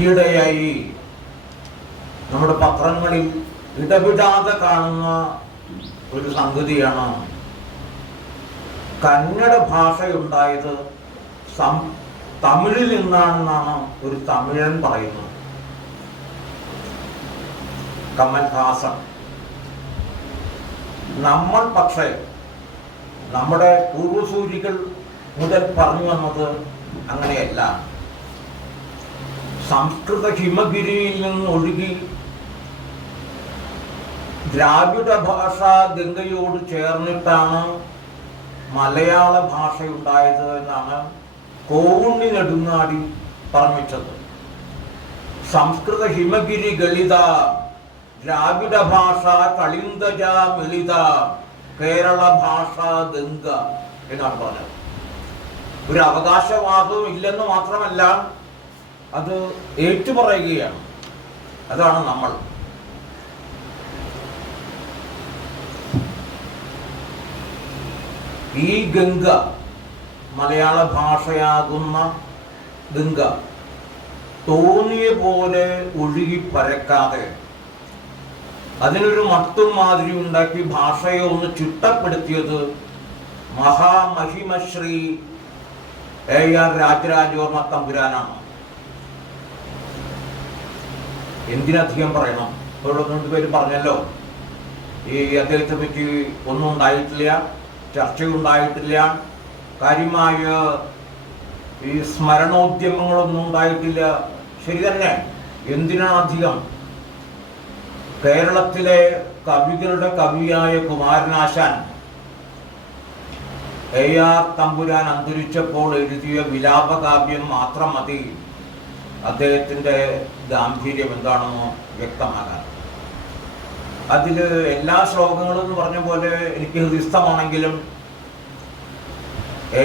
ഈയിടെയായി നമ്മുടെ പത്രങ്ങളിൽ ഇടപെടാതെ കാണുന്ന ഒരു സംഗതിയാണ് കന്നഡ ഭാഷയുണ്ടായത് തമിഴിൽ നിന്നാണെന്നാണ് ഒരു തമിഴൻ പറയുന്നത്. കമൽഹാസൻ. നമ്മൾ പക്ഷേ നമ്മുടെ പൂർവസൂരികൾ മുതൽ പറഞ്ഞു വന്നത് അങ്ങനെയല്ല. സംസ്കൃത ഹിമഗിരിയിൽ നിന്നൊഴുകി ദ്രാവിഡ ഭാഷ ഗംഗയോട് ചേർന്നിട്ടാണ് മലയാള ഭാഷയുണ്ടായത് എന്നാണ് കോവുണ്ണി നെടുങ്ങാടി പറഞ്ഞിട്ടത്. സംസ്കൃത ഹിമഗിരി ഗളിത, ദ്രാവിഡ ഭാഷ കളിന്തജ മിളിത, കേരള ഭാഷ ഗംഗ എന്നാണ് പറഞ്ഞത്. ഒരു അവകാശവാദവും ഇല്ലെന്ന് മാത്രമല്ല, അത് ഏറ്റുപറയുകയാണ്. അതാണ് നമ്മൾ. ഈ ഗംഗ, മലയാള ഭാഷയാകുന്ന ഗംഗ, തോന്നിയ പോലെ ഒഴുകി പരക്കാതെ അതിനൊരു മട്ടും മാതിരി ഉണ്ടാക്കി ഭാഷയെ ഒന്ന് ചിട്ടപ്പെടുത്തിയത് മഹാമഹിമശ്രീ AR രാജരാജവർമ്മ തമ്പുരാനാണ്. എന്തിനധികം പറയണം? ഇവിടെ 2 പേര് പറഞ്ഞല്ലോ, ഈ അദ്ദേഹത്തെ പറ്റി ഒന്നും ഉണ്ടായിട്ടില്ല, ചർച്ചയുണ്ടായിട്ടില്ല, കാര്യമായ ഈ സ്മരണോദ്യമങ്ങളൊന്നും ഉണ്ടായിട്ടില്ല. ശരി തന്നെ. എന്തിനാണ് അധികം? കേരളത്തിലെ കവികളുടെ കവിയായ കുമാരനാശാൻ AR തമ്പുരാൻ അന്തരിച്ചപ്പോൾ എഴുതിയ വിലാപകാവ്യം മാത്രം മതി അദ്ദേഹത്തിൻ്റെ ഗാംഭീര്യം എന്താണെന്ന് വ്യക്തമാകാൻ. അതിൽ എല്ലാ ശ്ലോകങ്ങളും എന്ന് പറഞ്ഞ പോലെ എനിക്ക് ഹൃദയസ്ഥമാണെങ്കിലും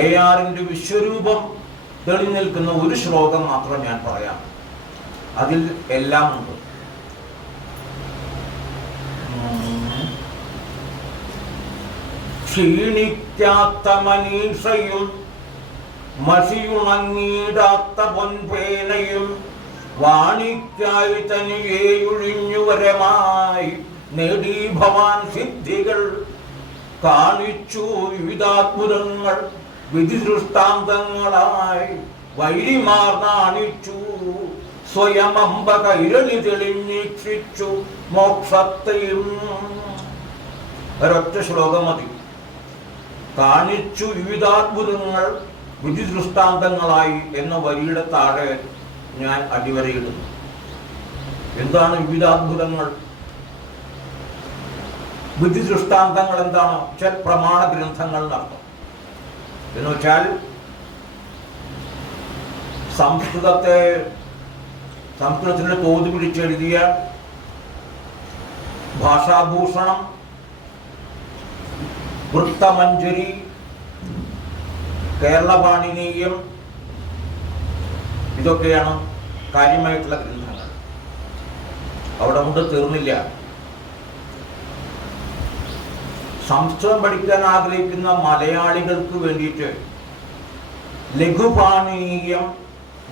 ARന്റെ വിശ്വരൂപം തെളിഞ്ഞു നിൽക്കുന്ന ഒരു ശ്ലോകം മാത്രം ഞാൻ പറയാം. അതിൽ എല്ലാം ഉണ്ട്. ക്ഷീണിക്കാത്ത മനീഷയും മഷിയുണങ്ങിയിടാത്ത പൊൻപേനയും വാണിക്കായി തനിയേയൊഴിഞ്ഞുവരമായി നേടി ഭവാൻ സിദ്ധികൾ കാണിച്ചു വിവിധാത്ഭുതങ്ങൾ വിധി ദൃഷ്ടാന്തങ്ങളായി വൈരിമാർ നാണിച്ചു സ്വയമമ്പ കൈരളി തെളിഞ്ഞീക്ഷിച്ചു മോക്ഷത്തെയും. ഒരൊറ്റ ശ്ലോകം മതി. കാണിച്ചു വിവിധാത്ഭുതങ്ങൾ വിധി ദൃഷ്ടാന്തങ്ങളായി എന്ന വരിയുടെ താഴെ ഞാൻ അടിവരയിടുന്നു. എന്താണ് വിവിധാത്ഭുതങ്ങൾ? വിധി ദൃഷ്ടാന്തങ്ങൾ എന്താണ്? പ്രമാണ ഗ്രന്ഥങ്ങൾ നടത്തും എന്ന് വെച്ചാൽ സംസ്കൃതത്തിന്റെ തോത് പിടിച്ചെഴുതിയ ഭാഷാഭൂഷണം, വൃത്തമഞ്ജരി, കേരളപാണിനീയം, ഇതൊക്കെയാണ് കാര്യമായിട്ടുള്ള ഗ്രന്ഥങ്ങൾ. അവിടെ കൊണ്ട് തീർന്നില്ല. സംസ്കൃതം പഠിക്കാൻ ആഗ്രഹിക്കുന്ന മലയാളികൾക്ക് വേണ്ടിയിട്ട് ലഘുപാണീയം,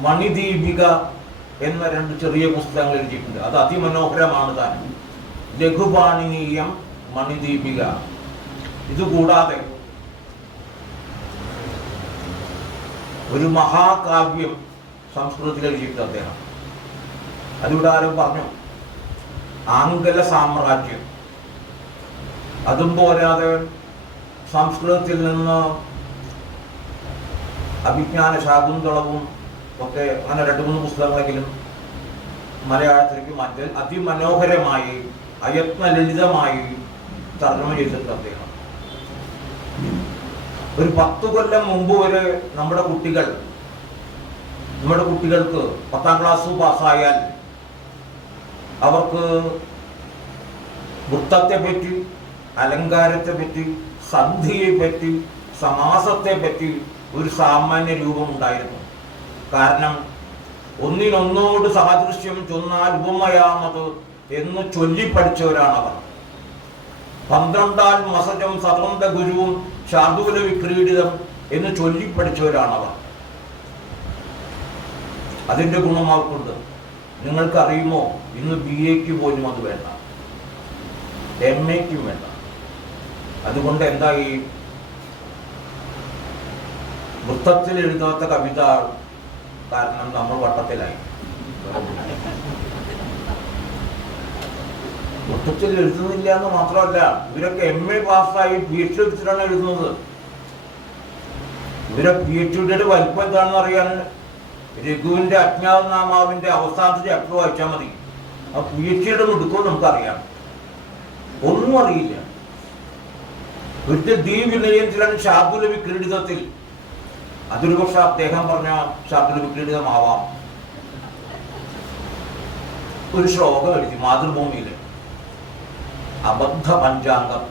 മണിദീപിക എന്ന 2 ചെറിയ പുസ്തകങ്ങൾ എഴുതിയിട്ടുണ്ട്. അത് അതിമനോഹരമാണ് താൻ. ലഘുപാണീയം, മണിദീപിക. ഇതുകൂടാതെ ഒരു മഹാകാവ്യം സംസ്കൃതത്തിൽ എഴുതിയിട്ടുണ്ട് അദ്ദേഹം. അതിവിടെ ആരും പറഞ്ഞു, ആംഗല സാമ്രാജ്യം. അതും പോരാതെ സംസ്കൃതത്തിൽ നിന്ന് അഭിജ്ഞാന ശാകുന്തളവും ഒക്കെ, അങ്ങനെ 2-3 പുസ്തകങ്ങളെങ്കിലും മലയാളത്തിലേക്ക് മാറ്റി അതിമനോഹരമായി അയത്നലളിതമായി തർജ്ജമ ചെയ്തിട്ടുണ്ട് അദ്ദേഹം. ഒരു 10 കൊല്ലം മുമ്പ് വരെ നമ്മുടെ കുട്ടികൾക്ക് 10ാം ക്ലാസ് പാസ്സായാൽ അവർക്ക് വൃത്തത്തെ പറ്റി, അലങ്കാരത്തെ പറ്റി, സന്ധിയെ പറ്റി, സമാസത്തെ പറ്റി ഒരു സാമാന്യ രൂപം ഉണ്ടായിരുന്നു. കാരണം ഒന്നിനൊന്നോട് സാദൃശ്യം ചൊന്നാൽ ഉപമയാമത് എന്ന് ചൊല്ലിപ്പഠിച്ചവരാണവർ. 12 മസജം സതന്ത ഗുരുവും ശാർദൂല വിക്രീഡിതം എന്ന് ചൊല്ലിപ്പഠിച്ചവരാണവർ. അതിൻ്റെ ഗുണം അവർക്കുണ്ട്. നിങ്ങൾക്കറിയുമോ, ഇന്ന് BA പോലും അത് വേണ്ട, MA വേണ്ട. അതുകൊണ്ട് എന്തായി, വൃത്തത്തിൽ എഴുതാത്ത കവിത കാരണം നമ്മൾ വട്ടത്തിലായി. വൃത്തത്തിൽ എഴുതുന്നില്ല എന്ന് മാത്രമല്ല, ഇവരൊക്കെ MA പാസ്സായി PhD എടുത്തിട്ടാണ് എഴുതുന്നത്. ഇവരെ PhDയുടെ വലിപ്പം എന്താണെന്ന് അറിയാൻ രഘുവിന്റെ അജ്ഞാതനാമാവിന്റെ അവസാനത്തെ ചാപ്റ്റർ വായിച്ചാൽ മതി. ആ PhDയുടെ മുടുക്കം നമുക്കറിയാം. ഒന്നും അറിയില്ല. ഒരിക്കൽ D. വിനയേന്ദ്രൻ ശാർദുല വിക്രീഡിതത്തിൽ, അതൊരു പക്ഷെ അദ്ദേഹം പറഞ്ഞ ശാർദുല വിക്രീഡിതമാവാം, ഒരു ശ്ലോകം എഴുതി മാതൃഭൂമിയില്, അബദ്ധ പഞ്ചാംഗം.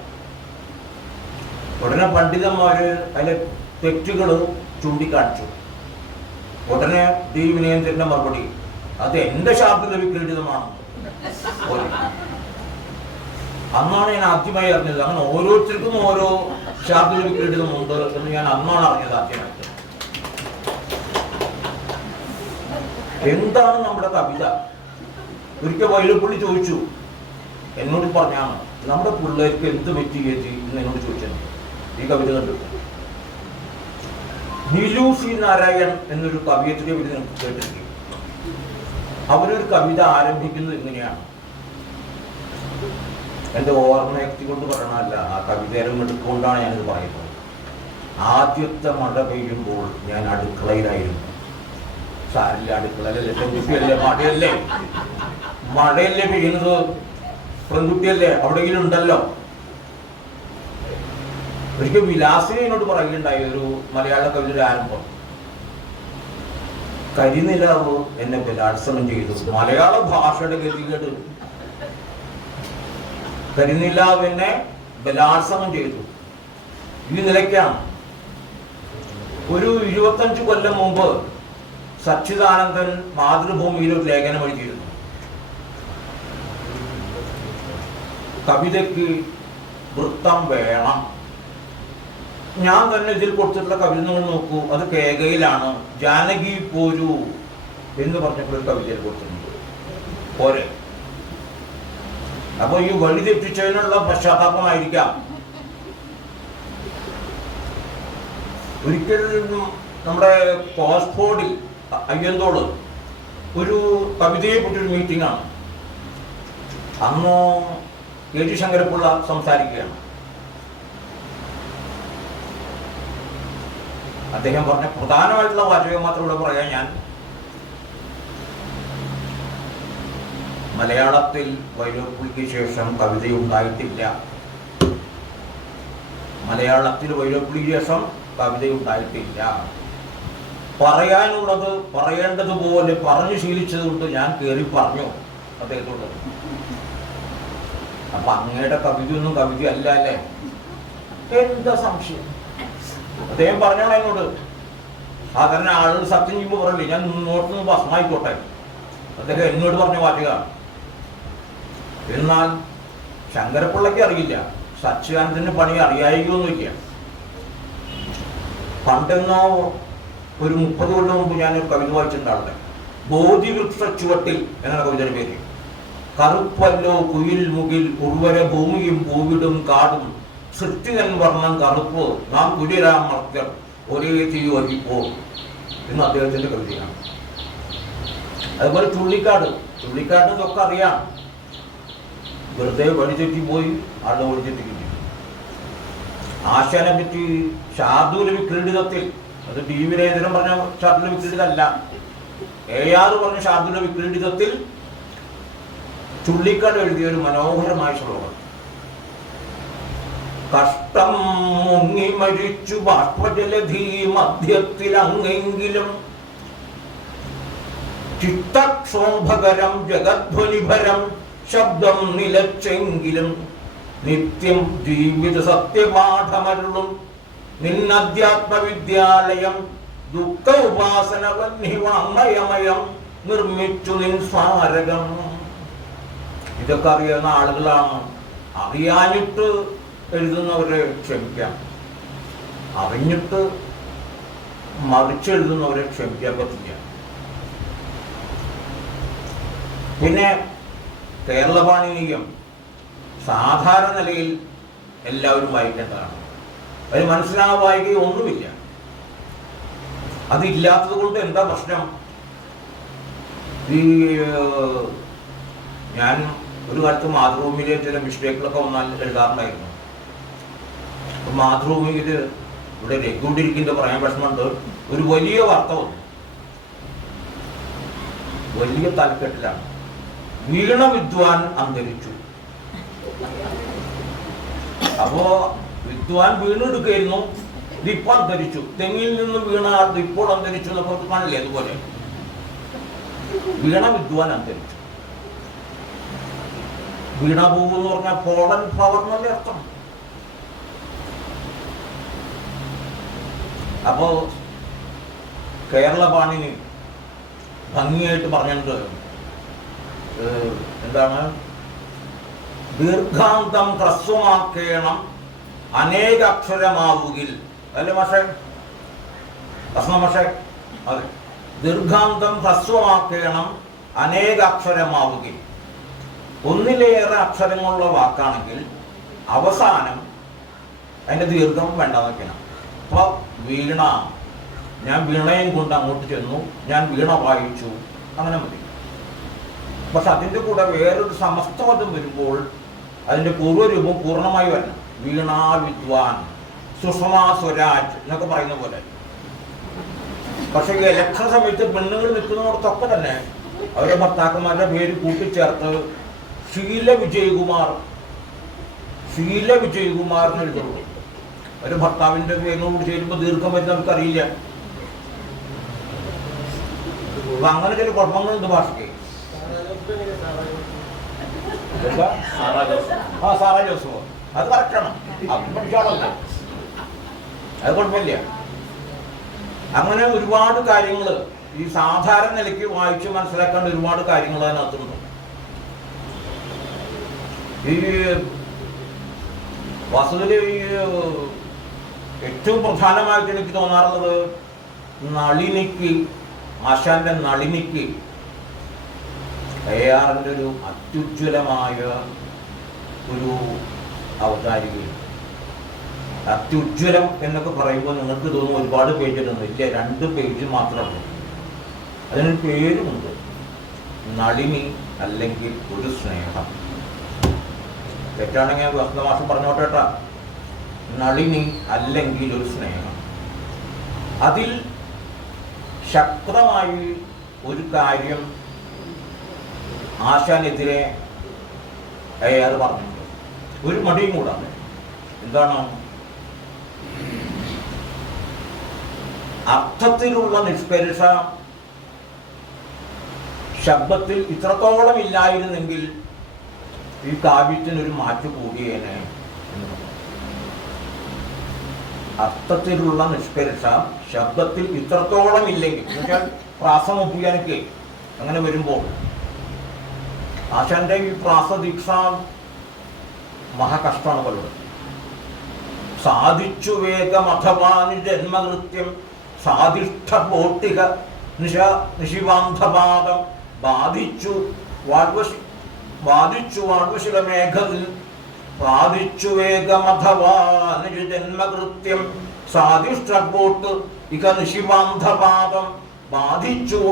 ഉടനെ പണ്ഡിതന്മാര് അതിലെ തെറ്റുകൾ ചൂണ്ടിക്കാണിച്ചു. ഉടനെ D. വിനയേന്ദ്രന്റെ മറുപടി, അത് എന്റെ ശാർദുല വിക്രീഡിതമാണ്. അന്നാണ് ഞാൻ ആദ്യമായി അറിഞ്ഞത്, അങ്ങനെ ഓരോരുത്തർക്കും ഓരോ ശാർദുല വിക്രീഡിതമുണ്ട് എന്ന് ഞാൻ അന്നാണ് അറിഞ്ഞത് ആദ്യമായിട്ട്. എന്താണ് നമ്മുടെ കവിത? ഒരിക്കൽ വൈലപ്പള്ളി ചോദിച്ചു, എന്നോട് പറഞ്ഞാണ്, നമ്മുടെ പിള്ളേർക്ക് എന്ത് പറ്റി ചേച്ചി എന്ന് എന്നോട് ചോദിച്ചത് ഈ കവിത കണ്ടിട്ട്. നിലു സി നാരായൺ എന്നൊരു കവിയത്രി കവിത നമുക്ക് കേട്ടിരിക്കും. അവരൊരു കവിത ആരംഭിക്കുന്നത് ഇങ്ങനെയാണ്. എൻ്റെ ഓർമ്മയക്തി കൊണ്ട് പറയണമല്ല, ആ കവിതയുടെ എടുത്തുകൊണ്ടാണ് ഞാനിത് പറയുന്നത്. ആദ്യത്തെ മഴ പെയ്യുമ്പോൾ ഞാൻ അടുക്കളയിലായിരുന്നു. സാരില്ല, അടുക്കളയിലല്ലേ, പെൺകുട്ടിയല്ലേ, മഴയല്ലേ, മഴയല്ലേ പെയ്യുന്നത്, പെൺകുട്ടിയല്ലേ, അവിടെയെങ്കിലും ഉണ്ടല്ലോ. ഒരിക്കൽ വിലാസിനെ എന്നോട് പറയുകയുണ്ടായി, ഒരു മലയാള കവിതയുടെ ആരംഭം. കരിനിലാവ് എന്നെ ബലാത്സംഗം ചെയ്തു. മലയാള ഭാഷയുടെ ഗതികേട്. കരിനിലാവ് എന്നെ ബലാത്സംഗം ചെയ്തു. ഈ നിലയ്ക്കാണ്. ഒരു 25 കൊല്ലം മുമ്പ് സച്ചിദാനന്ദൻ മാതൃഭൂമിയിൽ ഒരു ലേഖനം എഴുതിയിരുന്നു. കവിതയ്ക്ക് വൃത്തം വേണം. ഞാൻ തന്നെ ഇതിൽ കൊടുത്തിട്ടുള്ള കവിത നിങ്ങൾ നോക്കൂ, അത് കേകയിലാണ്. ജാനകി പോരൂ എന്ന് പറഞ്ഞപ്പോൾ ഒരു കവിതയിൽ കൊടുത്തിട്ടുണ്ട്. പോരെ. അപ്പൊ ഈ വഴി തെറ്റിച്ചതിനുള്ള പശ്ചാത്താപമായിരിക്കാം. ഒരിക്കൽ നമ്മുടെ കോസ്ഫോർഡിൽ അയ്യന്തോട് ഒരു കവിതയെ കുറിച്ചൊരു മീറ്റിംഗ് ആണ്. അന്ന് A. G. ശങ്കരപ്പിള്ള സംസാരിക്കുകയാണ്. അദ്ദേഹം പറഞ്ഞ പ്രധാനമായിട്ടുള്ള വാചകം മാത്രം ഇവിടെ പറയാൻ ഞാൻ, മലയാളത്തിൽ വൈലോപ്പിള്ളിക്ക് ശേഷം കവിതയുണ്ടായിട്ടില്ല. മലയാളത്തിൽ വൈലോപ്പിള്ളിക്ക് ശേഷം കവിതയുണ്ടായിട്ടില്ല. പറയാനുള്ളത് പറയേണ്ടതുപോലെ പറഞ്ഞു ശീലിച്ചതുകൊണ്ട് ഞാൻ കയറി പറഞ്ഞു അദ്ദേഹത്തോട്. അപ്പൊ അങ്ങയുടെ കവിതയൊന്നും കവിതയല്ല അല്ലേ? എന്താ സംശയം? അദ്ദേഹം പറഞ്ഞോളെ എന്നോട്. സാധാരണ ആളുകൾ സത്യം ചെയ്യുമ്പോൾ പറയില്ലേ, ഞാൻ നോട്ടുനിന്ന് ഭസ്മായിക്കോട്ടെ. അദ്ദേഹം എന്നോട് പറഞ്ഞ വാചകമാണ്. എന്നാൽ ശങ്കരപ്പിള്ളയ്ക്ക് അറിയില്ല, സച്ചിദാനന്ദന്റെ പണി അറിയായിക്കൊന്നുമില്ല. പണ്ടെന്നോ ഒരു 30 കൊല്ലം മുമ്പ് ഞാനൊരു കവിത വായിച്ചിട്ടുണ്ടാവുന്നത്, ബോധിവൃക്ഷ ചുവട്ടിൽ എന്നാണ് കവിതയുടെ പേര്. കറുപ്പല്ലോ കുയിൽ മുകിൽ ഉർവര ഭൂമിയും പൂവിടും കാടും സൃഷ്ടികൻ വർണ്ണം കറുപ്പ് നാം കുര്യരാം മർത്യർ ഒരേ തീ വഹിപ്പോ എന്ന് അദ്ദേഹത്തിന്റെ കവിതയാണ്. അതുപോലെ ചുള്ളിക്കാട് ഇതൊക്കെ അറിയാം. വെറുതെ വഴിതെറ്റിപ്പോയി, ആളുടെ വഴിതെറ്റിക്കില്ല. ആശാനെ പറ്റി ശാർദൂല വിക്രീഡിതത്തിൽ, അത് D. വിനയേന്ദ്രൻ പറഞ്ഞ ശാർദൂല വിക്രീഡിതല്ല, AR പറഞ്ഞ ശാർദൂല വിക്രീഡിതത്തിൽ ചുള്ളിക്കാട് എഴുതിയ ഒരു മനോഹരമായ ശ്ലോകം. കഷ്ടം മുങ്ങി മരിച്ചു ബാഷ്പജലധീ മധ്യത്തിൽ അങ്ങെങ്കിലും ചിത്തക്ഷോഭകരം ജഗധ്വനിഭരം ശബ്ദം നിലച്ചെങ്കിലും നിത്യം ജീവിത സത്യപാഠമരുളും നിന്നധ്യാത്മവിദ്യാലയം ദുഃഖ ഉപാസന വന്യവാമയമയം നിർമ്മിച്ചു നിൻ സ്മാരകം. ഇതൊക്കെ അറിയുന്ന ആളുകളാണ്. അറിയാനിട്ട് എഴുതുന്നവരെ ക്ഷമിക്കാം, അറിഞ്ഞിട്ട് മറിച്ചെഴുതുന്നവരെ ക്ഷമിക്കാൻ പറ്റില്ല. പിന്നെ കേരളപാണിനീയം സാധാരണ നിലയിൽ എല്ലാവരും വായിക്കേണ്ടതാണ്. അത് വായിക്കുകയൊന്നുമില്ല. അതില്ലാത്തത് കൊണ്ട് എന്താ പ്രശ്നം? ഈ ഞാൻ ഒരു കാലത്ത് മാതൃഭൂമിയിലെ ചില മിസ്റ്റേക്കുകളൊക്കെ വന്നാൽ എഴുതാറുണ്ടായിരുന്നു. മാതൃഭൂമിയിൽ ഇവിടെ രഘുണ്ടിരിക്കുന്ന പറയാൻ വിഷമമുണ്ട്. ഒരു വലിയ വാർത്ത വന്നു, വലിയ തലക്കെട്ടിലാണ്, വീണ വിദ്വാൻ അന്തരിച്ചു. അപ്പോ വിദ്വാൻ വീണെടുക്കായിരുന്നു, ഇതിപ്പോ അന്തരിച്ചു. തെങ്ങിൽ നിന്ന് വീണ ഇപ്പോൾ അന്തരിച്ചു എന്നൊക്കെ കാണില്ലേ? അതുപോലെ വീണ വിദ്വാൻ അന്തരിച്ചു. വീണഭൂമി എന്ന് പറഞ്ഞാൽ പോളൻ ഫ്ലവർ എന്നല്ലേ അർത്ഥം. അപ്പോ കേരളപാണിനി ഭംഗിയായിട്ട് പറഞ്ഞിട്ടുണ്ട്. എന്താണ്? ദീർഘാന്തം ഹ്രസ്വമാക്കേണം അനേകാക്ഷരമാവുകിൽ. അല്ലേ മാഷേ? മാഷേ, അതെ. ദീർഘാന്തം ഹ്രസ്വമാക്കേണം അനേകാക്ഷരമാവുകിൽ. ഒന്നിലേറെ അക്ഷരങ്ങളുള്ള വാക്കാണെങ്കിൽ അവസാനം അതിന്റെ ദീർഘം വേണ്ടെന്ന് വെക്കണം. അപ്പൊ വീണ, ഞാൻ വീണയും കൊണ്ട് അങ്ങോട്ട് ചെന്നു, ഞാൻ വീണ വായിച്ചു, അങ്ങനെ മതി. പക്ഷെ അതിൻ്റെ കൂടെ വേറൊരു സമസ്തപദം വരുമ്പോൾ അതിൻ്റെ പൂർവ്വരൂപം പൂർണ്ണമായി വരണം. വീണ വിദ്വാൻ, സുഷമാ സ്വരാജ് എന്നൊക്കെ പറയുന്ന പോലെ. പക്ഷെ ഈ ഇലക്ഷൻ സമയത്ത് പെണ്ണുങ്ങൾ നിൽക്കുന്നിടത്തൊക്കെ തന്നെ അവരുടെ ഭർത്താക്കന്മാരുടെ പേര് കൂട്ടിച്ചേർത്ത് ഷീല വിജയകുമാർ എന്ന് എഴുതുള്ളൂ. ഒരു ഭർത്താവിന്റെ പേരിനോട് ചേരുമ്പോൾ ദീർഘം വരുന്ന നമുക്കറിയില്ല. അപ്പൊ അങ്ങനെ ചില കുഴപ്പങ്ങളുണ്ട് ഭാഷയ്ക്ക്. സാറാ ജോസഫ്, അത് കറക്റ്റാണ്, അത് പഠിച്ചാണല്ലോ, അത് കുഴപ്പമില്ല. അങ്ങനെ ഒരുപാട് കാര്യങ്ങൾ ഈ സാധാരണ നിലയ്ക്ക് വായിച്ച് മനസ്സിലാക്കേണ്ട ഒരുപാട് കാര്യങ്ങൾ അതിനകത്തുണ്ട്. ഈ വസ്തുതയിൽ ഈ ഏറ്റവും പ്രധാനമായിട്ട് എനിക്ക് തോന്നാറുള്ളത് നളിനിക്ക്, ആശാന്റെ നളിനിക്ക് ARന്റെ ഒരു അത്യുജ്വലമായ ഒരു അവതാരികയും. അത്യുജ്വലം എന്നൊക്കെ പറയുമ്പോൾ നിങ്ങൾക്ക് തോന്നും ഒരുപാട് പേജൊന്നും ഇല്ല, 2 പേജ് മാത്രമേ. അതിനൊരു പേരുമുണ്ട്, നളിനി അല്ലെങ്കിൽ ഒരു സ്നേഹം. തെറ്റാണെങ്കിൽ വസ്തുമാസം പറഞ്ഞോട്ടേട്ടാ. നളിനി അല്ലെങ്കിൽ ഒരു സ്നേഹം. അതിൽ ശക്തമായി ഒരു കാര്യം ആശാനെതിരെ AR പറഞ്ഞിട്ടുണ്ട്, ഒരു മടിയും കൂടാതെ. എന്താണ്? അർത്ഥത്തിലുള്ള നിഷ്കർഷ ശബ്ദത്തിൽ ഇത്രത്തോളം ഇല്ലായിരുന്നെങ്കിൽ ഈ കാവ്യത്തിനൊരു മാറ്റു കൂടിയേനെ എന്ന് പറഞ്ഞു. അർത്ഥത്തിലുള്ള നിഷ്കർഷ ശബ്ദത്തിൽ ഇത്രത്തോളം ഇല്ലെങ്കിൽ, എന്നുവെച്ചാൽ പ്രാസം ഒപ്പിക്കാനൊക്കെ അങ്ങനെ വരുമ്പോൾ ആശാന്റെ ഈ പ്രാസദീക്ഷ മഹാകഷ്ടമാണ് പലരും. സാധിച്ചു വേഗം അഥവാ ജന്മകൃത്യം സാധിഷ്ഠ ബോട്ടിക നിശിവാന്ധപാദം ബാധിച്ചു വാഴ്വശില മേഘത്തിൽ ബാധിച്ചു വേഗം അഥവാ ജന്മകൃത്യം സാധിഷ്ഠ ബോട്ട് ഇക നിശിവാന്ധപാദം ബാധിച്ചു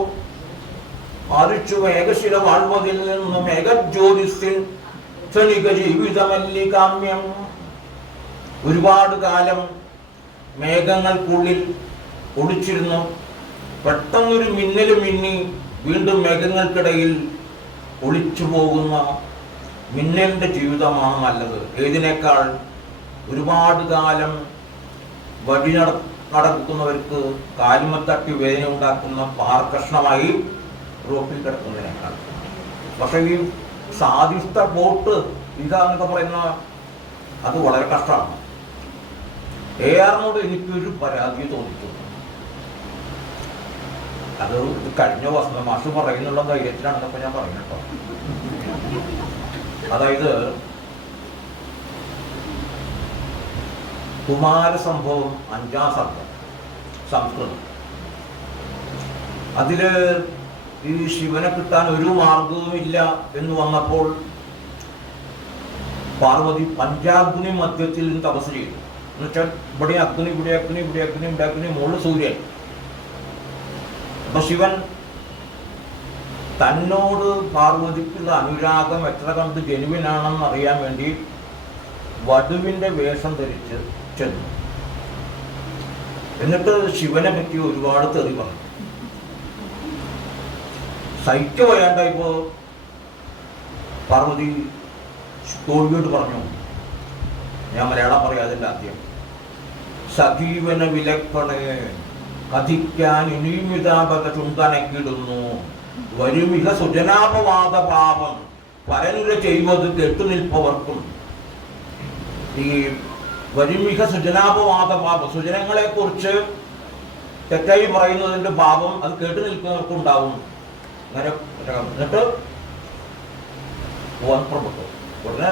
മേഘശില വാഴ്വതിൽ നിന്ന് മേഘജ്യോതിസിൽ ക്ഷണിക ജീവിതമല്ലികാമ്യം. ഒരുപാട് കാലം മേഘങ്ങൾക്കുള്ളിൽ ഒളിച്ചിരുന്നു, പെട്ടെന്നൊരു മിന്നൽ മിന്നി വീണ്ടും മേഘങ്ങൾക്കിടയിൽ ഒളിച്ചു പോകുന്ന മിന്നലിന്റെ ജീവിതമാണ് നല്ലത്. ഏതിനേക്കാൾ ഒരുപാട് കാലം വഴി നടക്കുന്നവർക്ക് കാലുമത്തട്ടി വേദന ഉണ്ടാക്കുന്ന പാർക്കഷ്ണമായി റോപ്പിൽ കിടക്കുന്നതിനേക്കാൾ. പക്ഷെ ഈ സാധിഷ്ഠ ബോട്ട് ഇതാന്നൊക്കെ പറയുന്ന അത് വളരെ കഷ്ടമാണ്. ARനോട് എനിക്കൊരു പരാതി തോന്നിയിട്ടുണ്ട്. അത് കഴിഞ്ഞ വസന്ത മാഷ് പറയുന്നുള്ള ധൈര്യത്തിലാണെന്നൊക്കെ ഞാൻ പറഞ്ഞിട്ടോ. അതായത് കുമാരസംഭവം 5ാം സർഗം സംസ്കൃതം, അതില് ഈ ശിവനെ കിട്ടാൻ ഒരു മാർഗവുമില്ല എന്ന് വന്നപ്പോൾ പാർവതി പഞ്ചാഗ്നി മധ്യത്തിൽ നിന്ന് തപസ് ചെയ്തു. എന്നുവെച്ചാൽ ഇവിടെ അഗ്നി, ഇവിടെ അഗ്നി, ഇവിടെ അഗ്നി, ഇവിടെ അഗ്നി, മുകളിൽ സൂര്യൻ. അപ്പൊ ശിവൻ തന്നോട് പാർവതിക്കുള്ള അനുരാഗം എത്ര കണ്ട് ജനുവിനാണെന്ന് അറിയാൻ വേണ്ടി വധുവിന്റെ വേഷം ധരിച്ച് ചെന്നു. എന്നിട്ട് ശിവനെ പറ്റി ഒരുപാട് തെറി പറഞ്ഞു. സഹിക്ക വയ്യാണ്ടായിപ്പോ പാർവതി തോഴിയോട് പറഞ്ഞു, ഞാൻ മലയാളം പറയാതില്ല ആദ്യം, സജീവന വിലക്കണേ കഥിക്കാൻ ഇനിയും ഇതാപത ചുണ്ടനക്കിടുന്നു വരുമിക സുജനാപവാദ പാപം പരനുര ചെയ്വത് കെട്ടുനിൽപ്പവർക്കും. ഈ വരുമിക സുജനാപവാദ പാപം, സുജനങ്ങളെ കുറിച്ച് തെറ്റായി പറയുന്നതിന്റെ പാപം അത് കേട്ടു നിൽക്കുന്നവർക്ക് ഉണ്ടാവും. അങ്ങനെ എന്നിട്ട് പോവാൻ പുറപ്പെട്ടു. ഉടനെ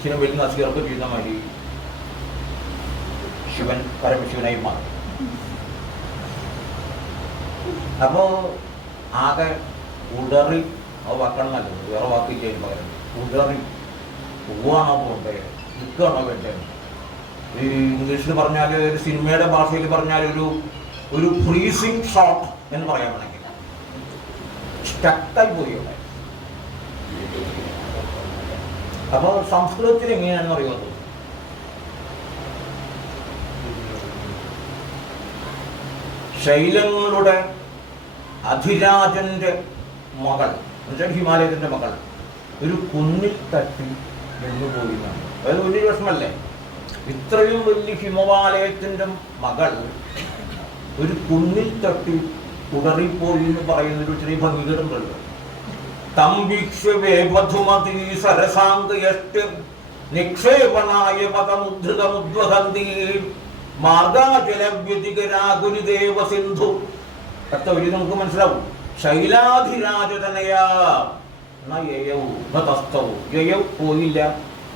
ശിവൻ നസീർക്ക് ചെയ്യുന്ന മാതിരി ശിവൻ പരമശിവനായി മാറി. അപ്പോ ആകെ ഉടറി, അത് വാക്കണം നല്ലത്, വേറെ വാക്കില്ല പകരം ഉടറി. പോവാണോ പോകണ്ടേ, നിൽക്കുകയാണോ വേണ്ടേ? ഈ ഇംഗ്ലീഷിൽ പറഞ്ഞാൽ, ഒരു സിനിമയുടെ ഭാഷയിൽ പറഞ്ഞാൽ ഒരു ഫ്രീസിങ് ഷോട്ട് എന്ന് പറയാൻ വേണമെങ്കിൽ സ്റ്റക്കായി പോയി അവിടെ. അപ്പൊ സംസ്കൃതത്തിൽ എങ്ങനെയാണെന്ന് അറിയുന്നത്, ശൈലങ്ങളുടെ അധിരാജന്റെ മകൾ എന്നുവെച്ചാൽ ഹിമാലയത്തിന്റെ മകൾ ഒരു കുന്നിൽ തട്ടി നിന്നുപോയി. അതായത് വലിയ പ്രശ്നമല്ലേ, ഇത്രയും വലിയ ഹിമാലയത്തിന്റെ മകൾ ഒരു കുന്നിൽ തട്ടി ഉടറിപ്പോയി എന്ന് പറയുന്നൊരു ചെറിയ ഭംഗികളുണ്ടല്ലോ. തംബീക്ഷേപധുമതി സരസാന്തയഷ്ടി നിക്ഷേപണായ പദമുദ്ധൃതമുദ്വഹന്തി മാർഗാചലവ്യതികരാഗുരുദേവ സിന്ധു. അടുത്ത വഴി നമുക്ക് മനസ്സിലാവും. ശൈലാധിരാജതനയാ പോയില്ല,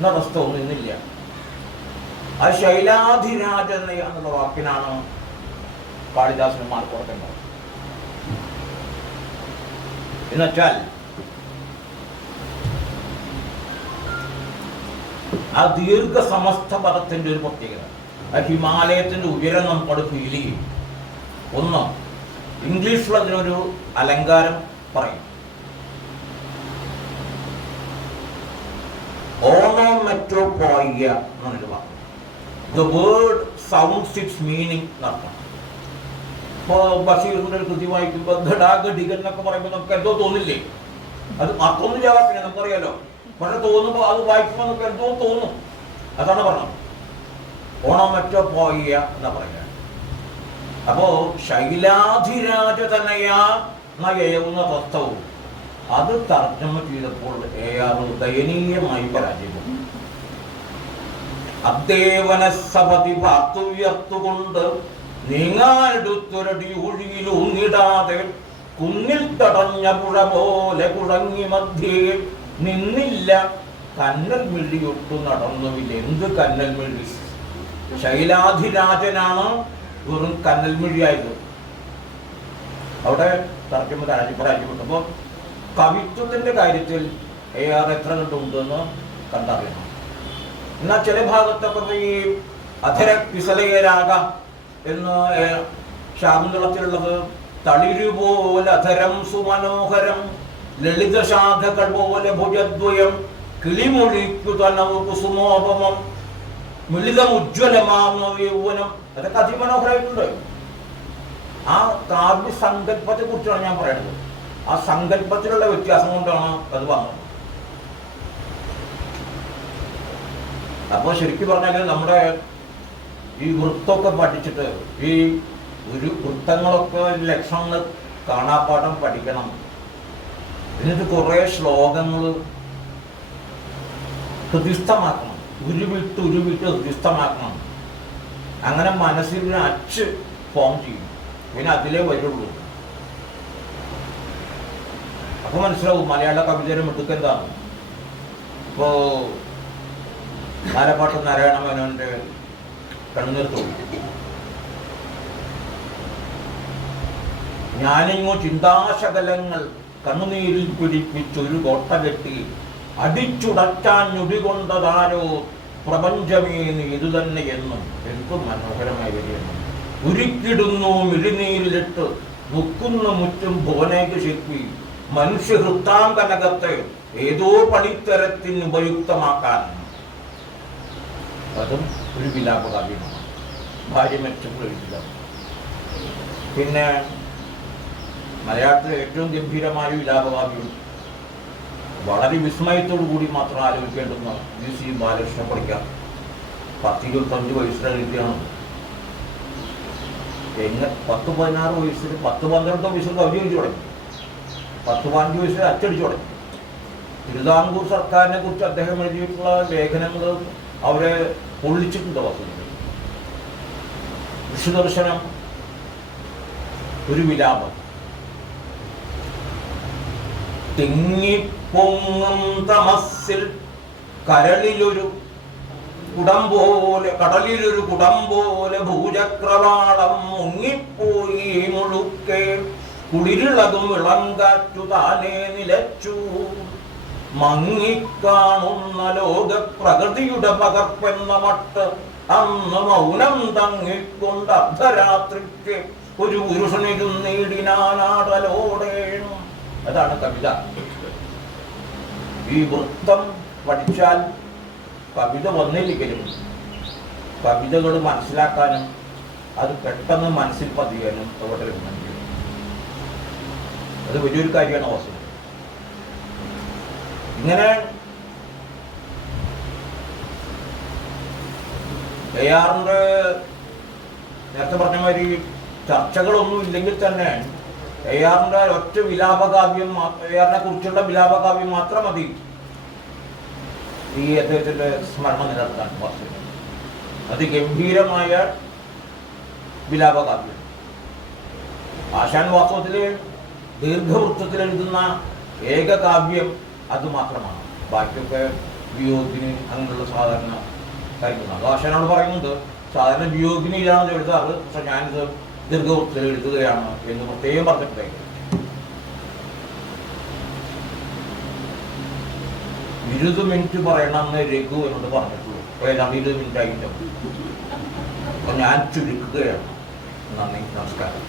നതസ്ഥവും നിന്നില്ല. ആ ശൈലാധിരാജതനയ എന്നുള്ള വാക്കിനാണ് കാളിദാസന് മാർക്ക് കൊടുക്കേണ്ടത്. എന്നുവെച്ചാൽ ആ ദീർഘസമസ്ത പദത്തിന്റെ ഒരു പ്രത്യേകത, ആ ഹിമാലയത്തിന്റെ ഉയരം നമുക്ക് ഫീൽ ചെയ്യും. ഒന്ന്, ഇംഗ്ലീഷിൽ അതിനൊരു അലങ്കാരം പറയും, ഓണോമെറ്റോപോയ്യ എന്നൊരു വാക്ക്. The word sounds its meaning എന്നർത്ഥം. ഇപ്പോൾ ബഷീറിന്റെ ഒരു കൃതി വായിക്കുമ്പോൾ ഘടാഘടികൻ എന്നൊക്കെ പറയുമ്പോൾ നമുക്ക് എന്തോ തോന്നില്ലേ? അത് അർത്ഥമൊന്നും ചെയ്യാറില്ല, നമുക്കറിയാലോ. പക്ഷെ തോന്നുമ്പോൾ അത് വായിക്കുമ്പോൾ നമുക്ക് എന്തോ തോന്നും. അതാണ് പറഞ്ഞത്, ഓണോമെറ്റോപോയ്യ എന്നാ പറയുക. അപ്പോ ശൈലാധിരാജതനയാ നയവുന്ന തത്വവും അത് തർജ്ജമ ചെയ്തപ്പോൾ AR ദയനീയമായി പരാജയപ്പെട്ടു. അദ്ദേവന സപതി പാർത്തുയർത്തുകൊണ്ട് നീങ്ങാനെടുത്തൊരടി ഒഴിയിലൂന്നിടാതെ കുന്നിൽ തടഞ്ഞ പുഴ പോലെ കുഴങ്ങി മധ്യേ നിന്നില്ല കന്നൽ മിഴിയൊട്ടു നടന്നുമില്ല. എന്ത് കന്നൽ മിഴി? ശൈലാധിരാജനാണ് വെറും കന്നൽ മിഴിയായത്. അവിടെ തർജ്ജമ പരാജയപ്പെട്ടു. അപ്പോൾ കവിത്വത്തിന്റെ കാര്യത്തിൽ AR എത്ര കണ്ടുണ്ടെന്ന് കണ്ടറിയണം. എന്നാൽ ചില ഭാഗത്തൊക്കെ ഈ അധര പിസലയരാഗ എന്ന് ശാകുന്തളത്തിലുള്ളത് തളിരുപോലെ അധരം സുമനോഹരം ലളിതശാഖകൾ പോലെ ഭുജദ്വയം കിളിമൊഴിക്കു തനവു കുസുമോപമം മിളിതമുജ്വലമാമ യൗവനം, അതൊക്കെ അതിമനോഹരമായിട്ടുണ്ട്. ആ കാവ്യ സങ്കല്പത്തെ കുറിച്ചാണ് ഞാൻ പറയുന്നത്. ആ സങ്കല്പത്തിലുള്ള വ്യത്യാസം കൊണ്ടാണ് അത് വന്നത്. അപ്പോൾ ശരിക്കും പറഞ്ഞാൽ നമ്മുടെ ഈ വൃത്തമൊക്കെ പഠിച്ചിട്ട് ഈ ഒരു വൃത്തങ്ങളൊക്കെ ലക്ഷണങ്ങൾ കാണാപ്പാഠം പഠിക്കണം. എന്നിട്ട് കുറേ ശ്ലോകങ്ങൾ ഹൃദിസ്ഥമാക്കണം, ഉരുവിട്ട് ഹൃദിസ്ഥമാക്കണം. അങ്ങനെ മനസ്സിൽ ഒരു അച്ച് ഫോം ചെയ്യും, പിന്നെ അതിലേ വരുള്ളൂ. അപ്പൊ മനസ്സിലാവും മലയാള കവിതയുടെ മിടുക്ക് എന്താണ്. ഇപ്പോ നാലപ്പാട്ട് നാരായണ മേനോന്റെ കണ്ണീർ തൊഴി, ഞാനിങ്ങോ ചിന്താശകലങ്ങൾ കണ്ണുനീരിൽ പിടിപ്പിച്ചൊരു കോട്ട കെട്ടി അടിച്ചുടച്ചാൻ ഞൊടികൊണ്ടതാരോ പ്രപഞ്ചമേ നീ ഇതുതന്നെ എന്നും. എന്ത് മനോഹരമായി വരികയാണ്. ഉരുക്കിടുന്നു മിഴിനീരിലിട്ട് മുക്കുന്ന മുറ്റും ഭുവനേക്ക് ശില്പി മനുഷ്യഹൃത്താങ്കനകത്തെ ഏതോ പണിത്തരത്തിന് ഉപയുക്തമാക്കാൻ. അതും ഒരു വിലാപകാവ്യമാണ്. ഭാര്യ മരിച്ചപ്പോൾ എഴുതില്ല. പിന്നെ മലയാളത്തിലെ ഏറ്റവും ഗംഭീരമായ വിലാപകാവ്യം വളരെ വിസ്മയത്തോടു കൂടി മാത്രം ആലോചിക്കേണ്ടുന്ന UC ബാലകൃഷ്ണൻ പഠിക്കാം. 10-25 വയസ്സിൽ എഴുതിയാണ്. 10-16 വയസ്സിൽ 10-12 വയസ്സിൽ കവിത എഴുതി തുടങ്ങി. 10-15 വയസ്സിൽ അച്ചടിച്ചു തുടങ്ങി. തിരുവിതാംകൂർ സർക്കാരിനെ കുറിച്ച് അദ്ദേഹം എഴുതിയിട്ടുള്ള ലേഖനങ്ങൾ അവരെ പൊള്ളിച്ചിട്ടുണ്ട്. വസ്തുതകൾ വിഷുദർശനം ഒരു വിലാപം. തിങ്ങിപ്പൊങ്ങും തമസ്സിൽ കരളിലൊരു കുടം പോലെ കടലിലൊരു കുടം പോലെ ഭൂചക്രവാളം മുങ്ങിപ്പോയി മുഴുക്കെ കുളിരിളതും ഇളങ്കാറ്റു താനേ നിലച്ചു. മങ്ങിക്കാണുന്ന ലോക പ്രകൃതിയുടെ പകർപ്പെന്ന മട്ട് അന്ന് മൗനം തങ്ങിക്കൊണ്ട് അർദ്ധരാത്രിക്ക് ഒരു പുരുഷനിരുന്നീടിനാനാടലോടേണം. അതാണ് കവിത. ഈ വൃത്തം പഠിച്ചാൽ കവിത വന്നില്ലെങ്കിലും കവിതകൾ മനസ്സിലാക്കാനും അത് പെട്ടെന്ന് മനസ്സിൽ പതിയാനും അവിടെ അത് വലിയൊരു കാര്യമാണ്. വസ്തു ഇങ്ങനെ ARന്റെ നേരത്തെ പറഞ്ഞ മാതിരി ചർച്ചകളൊന്നും ഇല്ലെങ്കിൽ തന്നെ ARന്റെ ഒറ്റ വിലാപകാവ്യം, ARനെ കുറിച്ചുള്ള വിലാപകാവ്യം മാത്രം മതി ഈ അദ്ദേഹത്തിന്റെ സ്മരണ നിലനിർത്താൻ. അതിഗംഭീരമായ വിലാപകാവ്യം. ആശാൻ വാസ്തവത്തില് ദീർഘവൃത്തത്തിൽ എഴുതുന്ന ഏക കാവ്യം അത് മാത്രമാണ്. ബാക്കിയൊക്കെ വിയോഗിനി അങ്ങനെയുള്ള സാധാരണ കാര്യങ്ങളാണ്. ആശാനോട് പറയുന്നുണ്ട് സാധാരണ വിയോഗിനിയിലാണ് എഴുതാറ്, പക്ഷെ ഞാനിത് ദീർഘവൃത്തത്തിൽ എഴുതുകയാണ് എന്ന് പ്രത്യേകം പറഞ്ഞിട്ടുണ്ടായി. 20 മിനിറ്റ് പറയണമെന്ന് രഘു എന്നോട് പറഞ്ഞിട്ടുള്ളൂ. ഏതാണ്ട് 20 മിനിറ്റ് ആയിട്ടും. അപ്പൊ ഞാൻ ചുരുക്കുകയാണ്. നന്ദി, നമസ്കാരം.